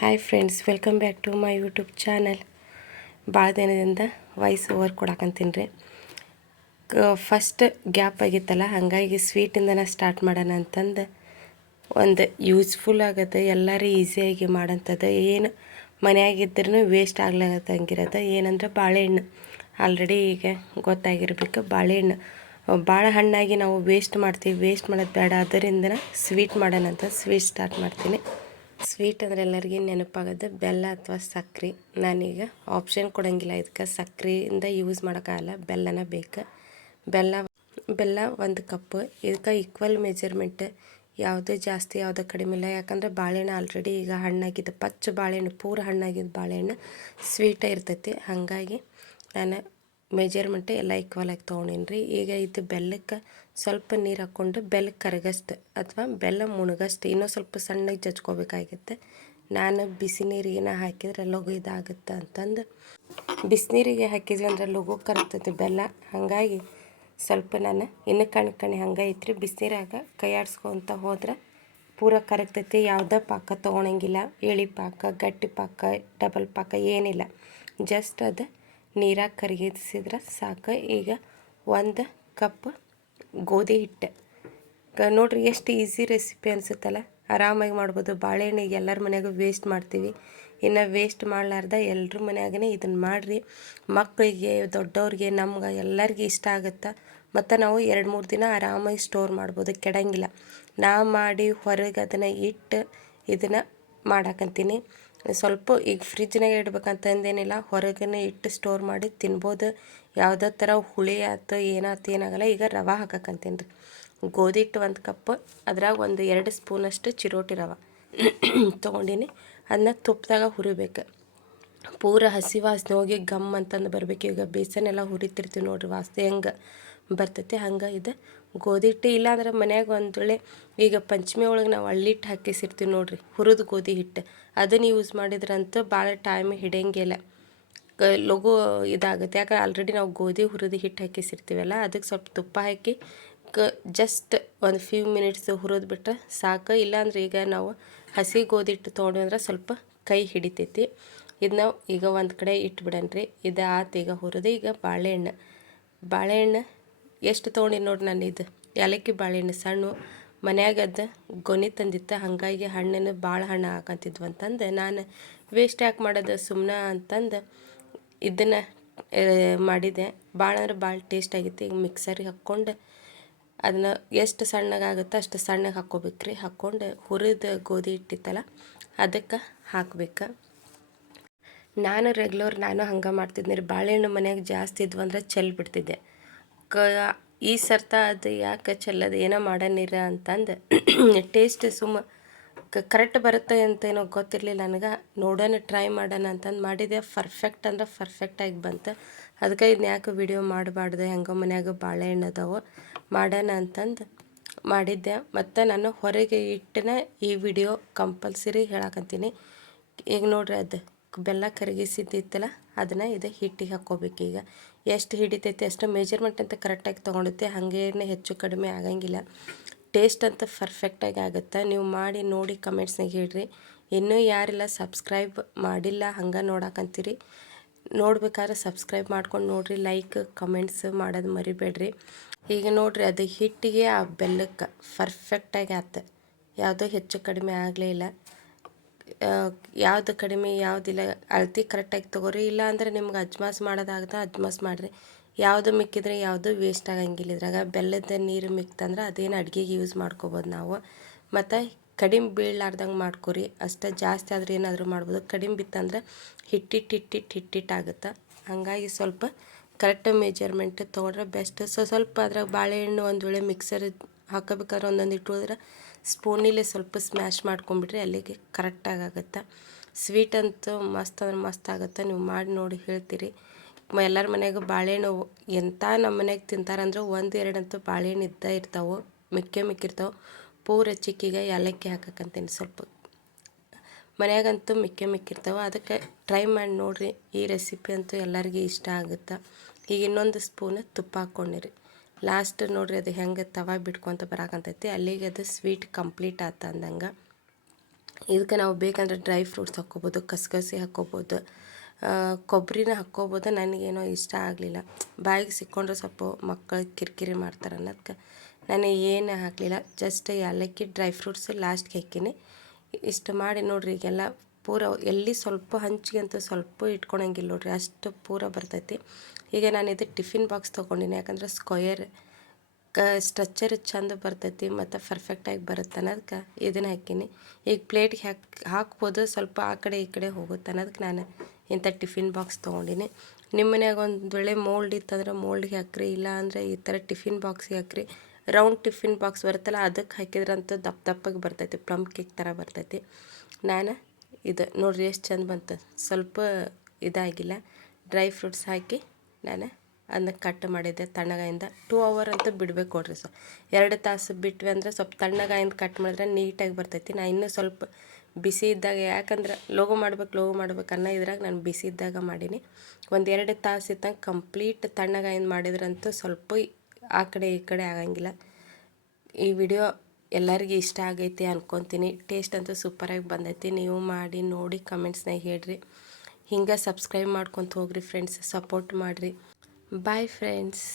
Hi friends, welcome back to my YouTube channel. ಭಾಳ ದಿನದಿಂದ voice over ಕೊಡಕಂತೀನಿ ರೀ. First gap ಆಗಿತ್ತಲ್ಲ, ಹಾಗಾಗಿ ಸ್ವೀಟಿಂದನೇ ಸ್ಟಾರ್ಟ್ ಮಾಡೋಣ ಅಂತಂದು ಒಂದು ಯೂಸ್ಫುಲ್ ಆಗುತ್ತೆ, ಎಲ್ಲರೂ ಈಸಿಯಾಗಿ ಮಾಡೋಂಥದ್ದು, ಏನು ಮನೆಯಾಗಿದ್ರೂ ವೇಸ್ಟ್ ಆಗ್ಲಾಗತ್ತಂಗಿರೋದು ಏನಂದ್ರೆ ಬಾಳೆಹಣ್ಣು. ಆಲ್ರೆಡಿ ಈಗ ಗೊತ್ತಾಗಿರ್ಬೇಕು, ಬಾಳೆಹಣ್ಣು ಭಾಳ ಹಣ್ಣಾಗಿ ನಾವು ವೇಸ್ಟ್ ಮಾಡ್ತೀವಿ. ವೇಸ್ಟ್ ಮಾಡೋದು ಬೇಡ, ಅದರಿಂದನೇ ಸ್ವೀಟ್ ಮಾಡೋಣ ಅಂತ ಸ್ವೀಟ್ ಸ್ಟಾರ್ಟ್ ಮಾಡ್ತೀನಿ. ಸ್ವೀಟ್ ಅಂದರೆ ಎಲ್ಲರಿಗೂ ನೆನಪಾಗೋದು ಬೆಲ್ಲ ಅಥವಾ ಸಕ್ಕರೆ. ನಾನೀಗ ಆಪ್ಷನ್ ಕೊಡೋಂಗಿಲ್ಲ, ಇದಕ್ಕೆ ಸಕ್ಕರೆಯಿಂದ ಯೂಸ್ ಮಾಡೋಕ್ಕಾಗಲ್ಲ, ಬೆಲ್ಲನ ಬೇಕು. ಬೆಲ್ಲ 1 ಕಪ್ಪು. ಇದಕ್ಕೆ ಈಕ್ವಲ್ ಮೆಜರ್ಮೆಂಟ್, ಯಾವುದೂ ಜಾಸ್ತಿ ಯಾವುದೂ ಕಡಿಮೆ ಇಲ್ಲ. ಯಾಕಂದರೆ ಬಾಳೆಹಣ್ಣು ಆಲ್ರೆಡಿ ಈಗ ಹಣ್ಣಾಗಿದ್ದು, ಪಚ್ಚ ಬಾಳೆಹಣ್ಣು, ಪೂರ ಹಣ್ಣಾಗಿದ್ದು ಬಾಳೆಹಣ್ಣು ಸ್ವೀಟೇ ಇರ್ತೈತಿ. ಹಾಗಾಗಿ ನಾನು ಮೆಜರ್ಮೆಂಟ್ ಎಲ್ಲ ಈಕ್ವಲ್ ಆಗಿ ತೊಗೊಂಡೀನಿ ರೀ. ಈಗ ಇದು ಬೆಲ್ಲಕ್ಕೆ ಸ್ವಲ್ಪ ನೀರು ಹಾಕ್ಕೊಂಡು ಬೆಲ್ಲ ಕರಗಷ್ಟು ಅಥವಾ ಬೆಲ್ಲ ಮುಣಗಷ್ಟು ಇನ್ನೂ ಸ್ವಲ್ಪ ಸಣ್ಣಗೆ ಜಜ್ಕೋಬೇಕಾಗಿತ್ತು. ನಾನು ಬಿಸಿ ನೀರಿಗೆ ಹಾಕಿದ್ರೆ ಲಘು ಇದಾಗುತ್ತೆ ಅಂತಂದು ಬಿಸಿನೀರಿಗೆ ಹಾಕಿದ್ವಿ ಅಂದ್ರೆ ಲಘು ಕರಗ್ತೈತಿ ಬೆಲ್ಲ. ಹಾಗಾಗಿ ಸ್ವಲ್ಪ ನಾನು ಇನ್ನೂ ಕಣಿ ಹಂಗೆ ಐತ್ರಿ. ಬಿಸಿನೀರಾಗ ಕೈ ಆಡಿಸ್ಕೊತ ಹೋದ್ರೆ ಪೂರ ಕರಗ್ತೈತಿ. ಯಾವುದೇ ಪಾಕ ತೊಗೊಳಂಗಿಲ್ಲ, ಎಳಿ ಪಾಕ, ಗಟ್ಟಿ ಪಾಕ, ಡಬಲ್ ಪಾಕ ಏನಿಲ್ಲ. ಜಸ್ಟ್ ಅದು ನೀರಾಗ ಕರಗಿಸಿದ್ರೆ ಸಾಕು. ಈಗ 1 ಕಪ್ ಗೋಧಿ ಹಿಟ್ಟು. ನೋಡಿರಿ ಎಷ್ಟು ಈಸಿ ರೆಸಿಪಿ ಅನಿಸುತ್ತಲ್ಲ, ಆರಾಮಾಗಿ ಮಾಡ್ಬೋದು. ಬಾಳೆಹಣ್ಣಿಗೆ ಎಲ್ಲರ ಮನೆಯಾಗೂ ವೇಸ್ಟ್ ಮಾಡ್ತೀವಿ, ಇನ್ನು ವೇಸ್ಟ್ ಮಾಡಲಾರ್ದ ಎಲ್ಲರ ಮನೆಯಾಗೇ ಇದನ್ನು ಮಾಡಿರಿ. ಮಕ್ಕಳಿಗೆ, ದೊಡ್ಡವ್ರಿಗೆ, ನಮ್ಗೆ ಎಲ್ಲರಿಗೂ ಇಷ್ಟ ಆಗುತ್ತೆ. ಮತ್ತು ನಾವು 2-3 ದಿನ ಆರಾಮಾಗಿ ಸ್ಟೋರ್ ಮಾಡ್ಬೋದು, ಕೆಡಂಗಿಲ್ಲ. ನಾ ಮಾಡಿ ಹೊರಗೆ ಅದನ್ನು ಇಟ್ಟು ಇದನ್ನು ಮಾಡಾಕಂತೀನಿ. ಸ್ವಲ್ಪ ಈಗ ಫ್ರಿಜ್ನಾಗ ಇಡ್ಬೇಕಂತಂದೇನಿಲ್ಲ, ಹೊರಗೇ ಇಟ್ಟು ಸ್ಟೋರ್ ಮಾಡಿ ತಿನ್ಬೋದು. ಯಾವುದೇ ಥರ ಹುಳಿ ಆಯ್ತು ಏನಾಗಲ್ಲ. ಈಗ ರವೆ ಹಾಕಕ್ಕಂತೀನಿ ರೀ. ಗೋಧಿ ಹಿಟ್ಟು 1 ಕಪ್, ಅದ್ರಾಗ 1-2 ಸ್ಪೂನಷ್ಟು ಚಿರೋಟಿ ರವೆ ತೊಗೊಂಡಿನಿ. ಅದನ್ನ ತುಪ್ಪದಾಗ ಹುರಿಬೇಕು. ಪೂರ ಹಸಿ ವಾಸನೆ ಹೋಗಿ ಗಮ್ ಅಂತಂದು ಬರಬೇಕು. ಈಗ ಬೇಸನೆಲ್ಲ ಹುರಿತಿರ್ತೀವಿ ನೋಡಿರಿ, ವಾಸನೆ ಹೆಂಗೆ ಬರ್ತೈತಿ ಹಂಗೆ ಇದು ಗೋಧಿ ಹಿಟ್ಟು. ಇಲ್ಲಾಂದ್ರೆ ಮನ್ಯಾಗ ಒಂದು ವೇಳೆ ಈಗ ಪಂಚಮಿ ಒಳಗೆ ನಾವು ಅಳ್ಳಿಟ್ಟು ಹಾಕಿಸಿರ್ತೀವಿ ನೋಡಿರಿ, ಹುರಿದು ಗೋಧಿ ಹಿಟ್ಟು, ಅದನ್ನು ಯೂಸ್ ಮಾಡಿದ್ರಂತೂ ಭಾಳ ಟೈಮ್ ಹಿಡಿಯಂಗಿಲ್ಲ, ಲಘು ಇದಾಗುತ್ತೆ. ಯಾಕೆ ಆಲ್ರೆಡಿ ನಾವು ಗೋಧಿ ಹುರಿದು ಹಿಟ್ಟು ಹಾಕಿಸಿರ್ತೀವಲ್ಲ, ಅದಕ್ಕೆ ಸ್ವಲ್ಪ ತುಪ್ಪ ಹಾಕಿ ಜಸ್ಟ್ ಒಂದು ಫ್ಯೂ ಮಿನಿಟ್ಸ್ ಹುರಿದು ಬಿಟ್ರೆ ಸಾಕು. ಇಲ್ಲಾಂದ್ರೆ ಈಗ ನಾವು ಹಸಿ ಗೋಧಿ ಹಿಟ್ಟು ತೊಗೊಂಡು ಅಂದ್ರೆ ಸ್ವಲ್ಪ ಕೈ ಹಿಡಿತೈತಿ. ಇದನ್ನ ಈಗ ಒಂದು ಕಡೆ ಇಟ್ಬಿಡನ್ರಿ. ಇದು ಆತು ಈಗ ಹುರಿದು. ಈಗ ಬಾಳೆಹಣ್ಣು ಎಷ್ಟು ತೊಗೊಂಡು ನೋಡ್ರಿ. ನಾನು ಇದು ಏಲಕ್ಕಿ ಬಾಳೆಹಣ್ಣು ಸಣ್ಣ ಮನ್ಯಾಗದ್ದು ಗೊನೆ ತಂದಿತ್ತು, ಹಾಗಾಗಿ ಹಣ್ಣನ್ನು ಭಾಳ ಹಣ್ಣು ಹಾಕಂತಿದ್ವು ಅಂತಂದು ನಾನು ವೇಸ್ಟ್ ಯಾಕೆ ಮಾಡೋದು ಸುಮ್ಮನೆ ಅಂತಂದು ಇದನ್ನು ಮಾಡಿದೆ. ಭಾಳ ಅಂದ್ರೆ ಭಾಳ ಟೇಸ್ಟ್ ಆಗಿತ್ತು. ಈಗ ಮಿಕ್ಸರಿಗೆ ಹಾಕ್ಕೊಂಡು ಅದನ್ನು ಎಷ್ಟು ಸಣ್ಣಗಾಗುತ್ತೋ ಅಷ್ಟು ಸಣ್ಣಗೆ ಹಾಕ್ಕೋಬೇಕ್ರಿ. ಹಾಕ್ಕೊಂಡು ಹುರಿದ ಗೋಧಿ ಹಿಟ್ಟಿತ್ತಲ್ಲ ಅದಕ್ಕೆ ಹಾಕ್ಬೇಕು. ನಾನು ಹಂಗೆ ಮಾಡ್ತಿದ್ನಿ ರೀ. ಬಾಳೆಹಣ್ಣು ಮನ್ಯಾಗ ಜಾಸ್ತಿ ಇದ್ವು ಅಂದ್ರೆ ಬಿಡ್ತಿದ್ದೆ. ಈ ಸರ್ತ ಅದು ಯಾಕೆ ಚೆಲ್ಲೋದು, ಏನೋ ಮಾಡೋಣಿರ ಅಂತಂದು ಟೇಸ್ಟ್ ಕರೆಕ್ಟ್ ಬರುತ್ತೆ ಅಂತೇನೋ ಗೊತ್ತಿರಲಿಲ್ಲ ನನಗೆ. ನೋಡೋಣ, ಟ್ರೈ ಮಾಡೋಣ ಅಂತಂದು ಮಾಡಿದೆ. ಪರ್ಫೆಕ್ಟ್ ಅಂದ್ರೆ ಪರ್ಫೆಕ್ಟಾಗಿ ಬಂತು. ಅದಕ್ಕೆ ಇದನ್ನ ಯಾಕೆ ವಿಡಿಯೋ ಮಾಡಬಾರ್ದು, ಹೆಂಗೋ ಮನ್ಯಾಗ ಬಾಳೆಹಣ್ಣು ಅದಾವೆ ಮಾಡೋಣ ಅಂತಂದು ಮಾಡಿದ್ದೆ. ಮತ್ತು ನಾನು ಹೊರಗೆ ಇಟ್ಟನ ಈ ವಿಡಿಯೋ ಕಂಪಲ್ಸರಿ ಹೇಳಕಂತೀನಿ. ಈಗ ನೋಡ್ರಿ, ಅದು ಬೆಲ್ಲ ಕರಗಿಸಿದ್ದಿತ್ತಲ್ಲ ಅದನ್ನು ಇದು ಹಿಟ್ಟಿಗೆ ಹಾಕ್ಕೋಬೇಕು. ಈಗ ಎಷ್ಟು ಹಿಡಿತೈತೆ ಅಷ್ಟು ಮೆಜರ್ಮೆಂಟ್ ಅಂತ ಕರೆಕ್ಟಾಗಿ ತೊಗೊಂಡುತ್ತೆ, ಹಾಗೇನೆ ಹೆಚ್ಚು ಕಡಿಮೆ ಆಗಂಗಿಲ್ಲ. ಟೇಸ್ಟ್ ಅಂತ ಪರ್ಫೆಕ್ಟಾಗಿ ಆಗುತ್ತೆ. ನೀವು ಮಾಡಿ ನೋಡಿ ಕಮೆಂಟ್ಸ್ನಾಗ ಹೇಳ್ರಿ. ಇನ್ನೂ ಯಾರೆಲ್ಲ ಸಬ್ಸ್ಕ್ರೈಬ್ ಮಾಡಿಲ್ಲ ಹಂಗೆ ನೋಡಕಂತೀರಿ, ನೋಡ್ಬೇಕಾದ್ರೆ ಸಬ್ಸ್ಕ್ರೈಬ್ ಮಾಡ್ಕೊಂಡು ನೋಡಿರಿ. ಲೈಕ್ ಕಮೆಂಟ್ಸ್ ಮಾಡೋದು ಮರಿಬೇಡ್ರಿ. ಈಗ ನೋಡಿರಿ, ಅದು ಹಿಟ್ಟಿಗೆ ಆ ಬೆಲ್ಲಕ್ಕೆ ಪರ್ಫೆಕ್ಟಾಗಿ ಆಯ್ತು. ಯಾವುದೋ ಹೆಚ್ಚು ಕಡಿಮೆ ಆಗಲೇ ಇಲ್ಲ. ಯಾವುದು ಕಡಿಮೆ ಯಾವುದಿಲ್ಲ, ಅಳತೆ ಕರೆಕ್ಟಾಗಿ ತೊಗೋರಿ. ಇಲ್ಲ ಅಂದರೆ ನಿಮ್ಗೆ ಅಜ್ಮಾಸ್ ಮಾಡೋದಾಗುತ್ತೆ, ಅಜ್ಮಾಸ್ ಮಾಡಿರಿ. ಯಾವುದು ಮಿಕ್ಕಿದ್ರೆ ಯಾವುದು ವೇಸ್ಟ್ ಆಗಂಗಿಲ್ಲ. ಇದ್ರಾಗ ಬೆಲ್ಲದ ನೀರು ಮಿಕ್ತಂದ್ರೆ ಅದೇನು ಅಡುಗೆಗೆ ಯೂಸ್ ಮಾಡ್ಕೋಬೋದು ನಾವು. ಮತ್ತು ಕಡಿಮೆ ಬೀಳಲಾರ್ದಂಗೆ ಮಾಡ್ಕೊರಿ ಅಷ್ಟೇ. ಜಾಸ್ತಿ ಆದರೆ ಏನಾದರೂ ಮಾಡ್ಬೋದು, ಕಡಿಮೆ ಬಿತ್ತಂದ್ರೆ ಹಿಟ್ಟಿಟ್ಟಾಗುತ್ತೆ. ಹಾಗಾಗಿ ಸ್ವಲ್ಪ ಕರೆಕ್ಟ್ ಮೆಜರ್ಮೆಂಟ್ ತೊಗೊಂಡ್ರೆ ಬೆಸ್ಟ್. ಸ್ವಲ್ಪ ಅದ್ರಾಗ ಬಾಳೆಹಣ್ಣು ಒಂದು ವೇಳೆ ಮಿಕ್ಸರ್ ಹಾಕೋಬೇಕಾದ್ರೆ ಒಂದೊಂದು ಇಟ್ಟು ಹೋದ್ರೆ ಸ್ಪೂನಿಲ್ಲೇ ಸ್ವಲ್ಪ ಸ್ಮ್ಯಾಶ್ ಮಾಡ್ಕೊಂಬಿಟ್ರೆ ಅಲ್ಲಿಗೆ ಕರೆಕ್ಟಾಗುತ್ತೆ. ಸ್ವೀಟ್ ಅಂತೂ ಮಸ್ತ್ ಅಂದ್ರೆ ಮಸ್ತ್ ಆಗುತ್ತೆ. ನೀವು ಮಾಡಿ ನೋಡಿ ಹೇಳ್ತೀರಿ. ಎಲ್ಲರ ಮನೆಯಾಗೂ ಬಾಳೆಹಣ್ಣು ಎಂಥ ನಮ್ಮ ಮನೆಯಾಗ ತಿಂತಾರಂದ್ರೆ 1-2 ಅಂತೂ ಬಾಳೆಹಣ್ಣು ಇದ್ದೇ ಇರ್ತಾವೆ, ಮಿಕ್ಕಿರ್ತಾವೆ. ಪೂರ ಚಿಕ್ಕಿಗೆ ಏಲಕ್ಕಿ ಹಾಕಕ್ಕಂತೀನಿ ಸ್ವಲ್ಪ. ಮನೆಯಾಗಂತೂ ಮಿಕ್ಕಿರ್ತಾವೆ. ಅದಕ್ಕೆ ಟ್ರೈ ಮಾಡಿ ನೋಡಿರಿ. ಈ ರೆಸಿಪಿ ಅಂತೂ ಎಲ್ಲರಿಗೂ ಇಷ್ಟ ಆಗುತ್ತೆ. ಈಗ ಇನ್ನೊಂದು ಸ್ಪೂನ್ ತುಪ್ಪ ಹಾಕ್ಕೊಂಡಿರಿ. ಲಾಸ್ಟ್ ನೋಡಿರಿ, ಅದು ಹೆಂಗೆ ತವ ಬಿಟ್ಕೊತ ಬರಾಕಂತೈತಿ, ಅಲ್ಲಿಗೆ ಅದು ಸ್ವೀಟ್ ಕಂಪ್ಲೀಟ್ ಆತ ಅಂದಂಗೆ. ಇದಕ್ಕೆ ನಾವು ಬೇಕಂದರೆ ಡ್ರೈ ಫ್ರೂಟ್ಸ್ ಹಾಕ್ಕೋಬೋದು, ಕಸಗಸೆ ಹಾಕ್ಕೋಬೋದು, ಕೊಬ್ಬರಿನ ಹಾಕ್ಕೋಬೋದು. ನನಗೇನೋ ಇಷ್ಟ ಆಗಲಿಲ್ಲ, ಬಾಯಿಗೆ ಸಿಕ್ಕೊಂಡ್ರೆ ಸ್ವಲ್ಪ ಮಕ್ಕಳು ಕಿರಿಕಿರಿ ಮಾಡ್ತಾರೆ ಅನ್ನೋದಕ್ಕೆ ನಾನು ಏನು ಹಾಕಲಿಲ್ಲ. ಜಸ್ಟ್ ಏಲಕ್ಕಿ ಡ್ರೈ ಫ್ರೂಟ್ಸ್ ಲಾಸ್ಟ್ಗೆ ಹಾಕೀನಿ. ಇಷ್ಟು ಮಾಡಿ ನೋಡಿರಿ, ಈಗೆಲ್ಲ ಪೂರ ಎಲ್ಲಿ ಸ್ವಲ್ಪ ಹಂಚಿಗೆ ಅಂತ ಸ್ವಲ್ಪ ಇಟ್ಕೊಳಂಗಿಲ್ಲ ನೋಡಿರಿ, ಅಷ್ಟು ಪೂರ ಬರ್ತೈತಿ. ಈಗ ನಾನು ಇದು ಟಿಫಿನ್ ಬಾಕ್ಸ್ ತೊಗೊಂಡಿನಿ, ಯಾಕಂದ್ರೆ ಸ್ಕ್ವಯರ್ ಸ್ಟ್ರಕ್ಚರ್ ಚಂದ ಬರ್ತೈತಿ ಮತ್ತು ಪರ್ಫೆಕ್ಟಾಗಿ ಬರುತ್ತೆ ಅನ್ನೋದಕ್ಕೆ ಇದನ್ನು ಹಾಕೀನಿ. ಈಗ ಪ್ಲೇಟ್ಗೆ ಹಾಕ್ಬೋದು, ಸ್ವಲ್ಪ ಆ ಕಡೆ ಈ ಕಡೆ ಹೋಗುತ್ತೆ ಅನ್ನೋದಕ್ಕೆ ನಾನು ಇಂಥ ಟಿಫಿನ್ ಬಾಕ್ಸ್ ತೊಗೊಂಡಿನಿ. ನಿಮ್ಮ ಮನ್ಯಾಗ ಒಂದು ವೇಳೆ ಮೋಲ್ಡ್ ಇತ್ತಂದ್ರೆ ಮೋಲ್ಡ್ಗೆ ಹಾಕ್ರಿ, ಇಲ್ಲ ಅಂದರೆ ಈ ಥರ ಟಿಫಿನ್ ಬಾಕ್ಸಿಗೆ ಹಾಕ್ರಿ. ರೌಂಡ್ ಟಿಫಿನ್ ಬಾಕ್ಸ್ ಬರುತ್ತಲ್ಲ ಅದಕ್ಕೆ ಹಾಕಿದ್ರಂತೂ ದಪ್ಪ ದಪ್ಪಗೆ ಬರ್ತೈತಿ, ಪ್ಲಮ್ ಕೇಕ್ ಥರ ಬರ್ತೈತಿ. ನಾನು ಇದು ನೋಡಿರಿ ಎಷ್ಟು ಚಂದ ಬಂತು, ಸ್ವಲ್ಪ ಇದಾಗಿಲ್ಲ. ಡ್ರೈ ಫ್ರೂಟ್ಸ್ ಹಾಕಿ ನಾನು ಅದನ್ನ ಕಟ್ ಮಾಡಿದ್ದೆ ತಣ್ಣಗಾಯಿಂದ. 2 hour ಅಂತೂ ಬಿಡಬೇಕು ಕೊಡ್ರಿ. 2 ತಾಸು ಬಿಟ್ವಿ ಅಂದರೆ ಸ್ವಲ್ಪ ತಣ್ಣಗಾಯಿಂದ ಕಟ್ ಮಾಡಿದ್ರೆ ನೀಟಾಗಿ ಬರ್ತೈತಿ. ನಾನು ಇನ್ನೂ ಸ್ವಲ್ಪ ಬಿಸಿ ಇದ್ದಾಗ, ಯಾಕಂದ್ರೆ ಲೋಗೋ ಮಾಡ್ಬೇಕು ಅನ್ನೋ ಇದ್ರಾಗ ನಾನು ಬಿಸಿ ಇದ್ದಾಗ ಮಾಡೀನಿ. 1-2 ತಾಸು ಇದ್ದಂಗೆ ಕಂಪ್ಲೀಟ್ ತಣ್ಣಗಾಯಿಂದ ಮಾಡಿದ್ರಂತೂ ಸ್ವಲ್ಪ ಆ ಕಡೆ ಈ ಕಡೆ ಆಗಂಗಿಲ್ಲ. ಈ ವಿಡಿಯೋ ಎಲ್ಲರಿಗೂ ಇಷ್ಟ ಆಗೈತಿ ಅನ್ಕೊತೀನಿ. ಟೇಸ್ಟ್ ಅಂತೂ ಸೂಪರಾಗಿ ಬಂದೈತಿ. ನೀವು ಮಾಡಿ ನೋಡಿ ಕಮೆಂಟ್ಸ್ನಾಗ ಹೇಳ್ರಿ. ಹಿಂಗೆ ಸಬ್ಸ್ಕ್ರೈಬ್ ಮಾಡ್ಕೊತ ಹೋಗ್ರಿ ಫ್ರೆಂಡ್ಸ್, ಸಪೋರ್ಟ್ ಮಾಡಿರಿ. Bye friends.